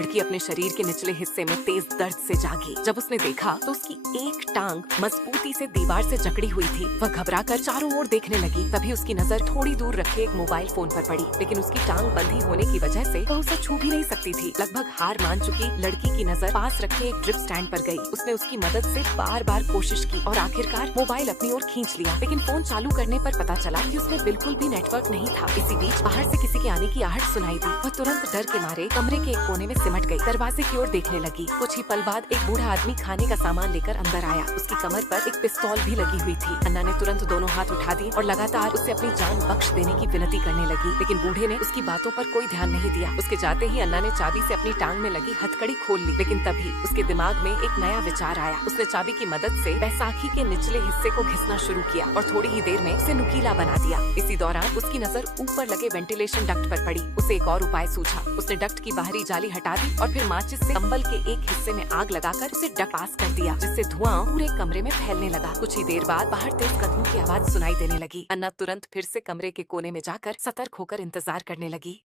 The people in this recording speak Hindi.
लड़की अपने शरीर के निचले हिस्से में तेज दर्द से जागी। जब उसने देखा तो उसकी एक टांग मजबूती से दीवार से जकड़ी हुई थी। वह घबराकर चारों ओर देखने लगी। तभी उसकी नजर थोड़ी दूर रखे एक मोबाइल फोन पर पड़ी, लेकिन उसकी टांग बंधी होने की वजह से वह उसे छू भी नहीं सकती थी। लगभग हार मान चुकी लड़की की नजर पास रखे एक ड्रिप स्टैंड पर गई। उसने उसकी मदद से बार बार कोशिश की और आखिरकार मोबाइल अपनी ओर खींच लिया, लेकिन फोन चालू करने पर पता चला कि उसमें बिल्कुल भी नेटवर्क नहीं था। इसी बीच बाहर से किसी के आने की आहट सुनाई दी। वह तुरंत डर के मारे कमरे के एक कोने में सिमट गई, दरवाजे की ओर देखने लगी। कुछ ही पल बाद एक बूढ़ा आदमी खाने का सामान लेकर अंदर आया। उसकी कमर पर एक पिस्तौल भी लगी हुई थी। अन्ना ने तुरंत दोनों हाथ उठा दिए और लगातार उससे अपनी जान बख्श देने की विनती करने लगी, लेकिन बूढ़े ने उसकी बातों पर कोई ध्यान नहीं दिया। उसके जाते ही अन्ना ने चाबी से अपनी टांग में लगी हथकड़ी खोल ली, लेकिन तभी उसके दिमाग में एक नया विचार आया। उसने चाबी की मदद से बैसाखी के निचले हिस्से को घिसना शुरू किया और थोड़ी ही देर में उसे नुकीला बना दिया। इसी दौरान उसकी नजर ऊपर लगे वेंटिलेशन डक्ट पर पड़ी। उसे एक और उपाय सूझा। उसने डक्ट की बाहरी जाली हटा दी और फिर माचिस से कंबल के एक हिस्से में आग लगाकर उसे डक्ट पास कर दिया, जिससे धुआं पूरे कमरे में फैलने लगा। कुछ ही देर बाद बाहर तेज कदमों की आवाज सुनाई देने लगी। अन्ना तुरंत फिर से कमरे के कोने में जाकर सतर्क होकर इंतजार करने लगी।